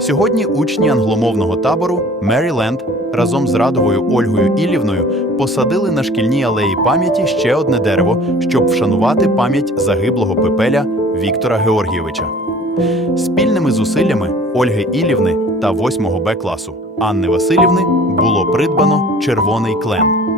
Сьогодні учні англомовного табору Меріленд разом з Радовою Ольгою Ілівною посадили на шкільній алеї пам'яті ще одне дерево, щоб вшанувати пам'ять загиблого пепеля Віктора Георгійовича. Спільними зусиллями Ольги Ілівни та 8 Б класу Анни Васильівни було придбано червоний клен.